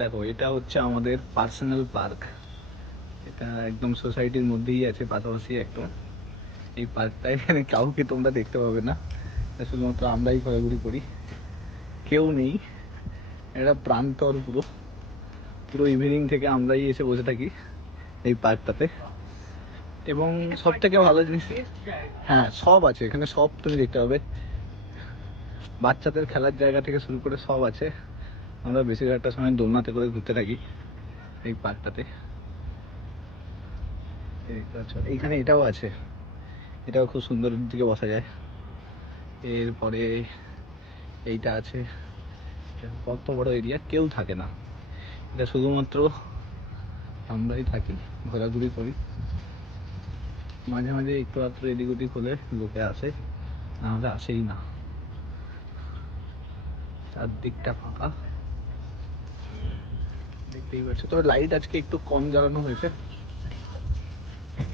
দেখো, এটা হচ্ছে আমাদের পার্সোনাল পার্ক। এটা একদম সোসাইটির মধ্যেই আছে, পাশাপাশি একদম। এই পার্কটা, এখানে কাউকে তোমরা দেখতে পাবে না, এটা শুধুমাত্র আমরাই ঘোরাঘুরি করি, কেউ নেই। এটা প্রান্তর পুরো, পুরো ইভিনিং থেকে আমরাই এসে বসে থাকি এই পার্কটাতে। এবং সব থেকে ভালো জিনিস, হ্যাঁ সব আছে এখানে, সব তুমি দেখতে পাবে। বাচ্চাদের খেলার জায়গা থেকে শুরু করে সব আছে। আমরা বেশিরভাগটা সময় দোলনাতে করে ঘুরতে থাকি এই পার্কটাতে। এইখানে এটাও আছে, এটাও খুব সুন্দর দিকে বসা যায়। এরপরে এইটা আছে, কত বড় এরিয়া, কেউ থাকে না, এটা শুধুমাত্র আমরাই থাকি, ঘোরাঘুরি করি। মাঝে মাঝে একটু মাত্র এদিক ওদিক হলে লোকে আসে, নাহলে আসেই না। চারদিকটা ফাঁকা দেখতেই পাচ্ছ। তবে লাইট আজকে একটু কম জ্বালানো হয়েছে,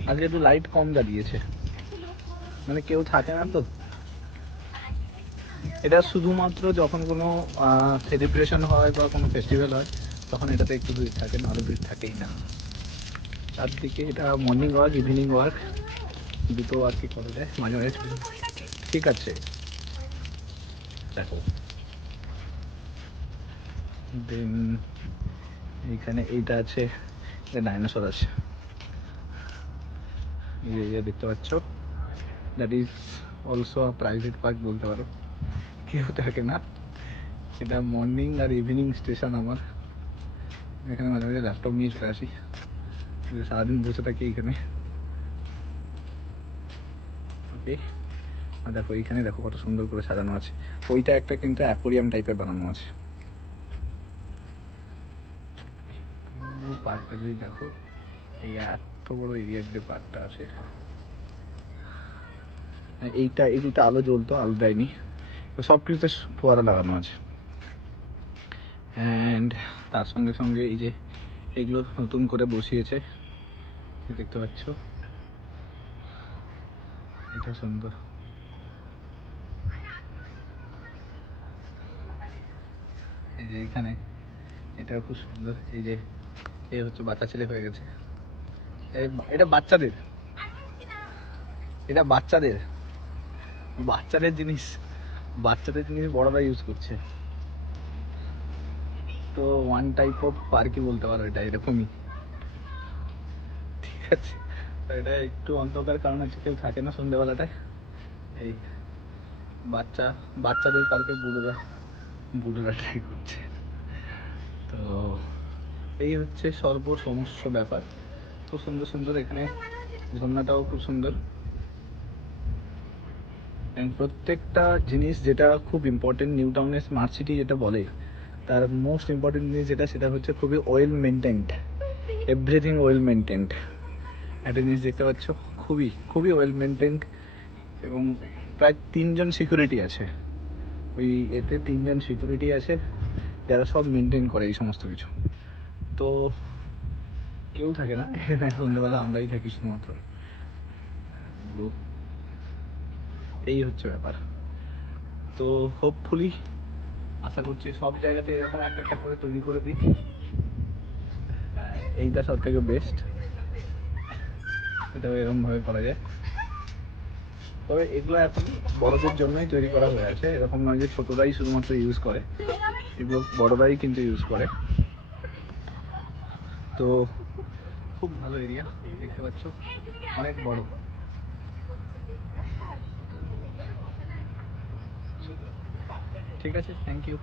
আজকে একটু লাইট কম জ্বালিয়েছে, মানে কেউ থাকে না তো। এটা শুধুমাত্র যখন কোনো সেলিব্রেশন হয় বা কোনো ফেস্টিভ্যাল হয় তখন এটাতে একটু ভিড় থাকে, নাহলে ভিড় থাকেই না। চারদিকে এটা মর্নিং ওয়াক, ইভিনিং ওয়াক, দুটো ওয়ার্কই করা যায় মাঝে মাঝে। ঠিক আছে, দেখো দেন এইখানে এইটা আছে, ডাইনোসর আছে, এই দেখতে পাচ্ছ। That is also private park বলতে পারো, কেউ থাকে না। এটা মর্নিং আর ইভিনিং স্টেশন আমার। এখানে মাঝে মাঝে ল্যাপটপ নিয়ে চলে আসি, সারাদিন বসে থাকি এইখানে। ওকে, আর দেখো এইখানে দেখো কত সুন্দর করে সাজানো আছে। ওইটা একটা কিন্তু অ্যাকোরিয়াম টাইপের বানানো আছে। পার্কটা যদি দেখো, এই এত বড় এরিয়া জুড়ে পার্কটা আছে। এইটা এই দুটো আলো জ্বলতো, আলো দেয়নি, তো সব কিছুতে ফোয়ারা লাগানো আছে। অ্যান্ড তার সঙ্গে সঙ্গে এই যে এগুলো নতুন করে বসিয়েছে, দেখতে পাচ্ছ, এটা সুন্দর। এই যে এখানে এটাও খুব সুন্দর। এই যে এই হচ্ছে বাচ্চা ছেলে হয়ে গেছে, এটা বাচ্চাদের, এটা বাচ্চাদের বাচ্চাদের জিনিস, বাচ্চাদের জিনিস বড়রা ইউজ করছে। তো ওয়ান টাইপ অফ পার্কই বলতে পারো এটা, এরকমই। ঠিক আছে, তো এটা একটু অন্ধকার, কারণ হচ্ছে কেউ থাকে না সন্ধ্যেবেলাটায়। এই বাচ্চাদের পার্কে বুড়োরা বুড়োরা ট্রাই করছে। তো এই হচ্ছে সর্বসমস্য ব্যাপার। খুব সুন্দর সুন্দর এখানে, ঝর্ণাটাও খুব সুন্দর। প্রত্যেকটা জিনিস যেটা খুব ইম্পর্টেন্ট, নিউ টাউনের স্মার্ট সিটি যেটা বলে, তার মোস্ট ইম্পর্টেন্ট জিনিস যেটা, সেটা হচ্ছে খুবই well maintained, everything well maintained. একটা জিনিস দেখতে পাচ্ছ, খুবই খুবই ওয়েল মেনটেন্ড। এবং প্রায় 3জন সিকিউরিটি আছে, ওই এতে 3জন সিকিউরিটি আছে যারা সব মেনটেন করে এই সমস্ত কিছু। তো কেউ থাকে না এখানে, সন্ধ্যেবেলা আমরাই থাকি শুধুমাত্র। এই হচ্ছে ব্যাপার। তো হোপফুলি আশা করছি সব জায়গাতে এরকম একটা একটা করে তৈরি করে দিই। এইটা সব থেকে বেস্ট, এটাও এরকমভাবে করা যায়। তবে এগুলো এখন বড়দের জন্যই তৈরি করা হয়ে আছে, এরকম নয় যে ছোটরাই শুধুমাত্র ইউজ করে, এগুলো বড়রাই কিন্তু ইউজ করে। তো খুব ভালো এরিয়া, দেখতে পাচ্ছ, অনেক বড়। ঠিক আছে, থ্যাংক ইউ।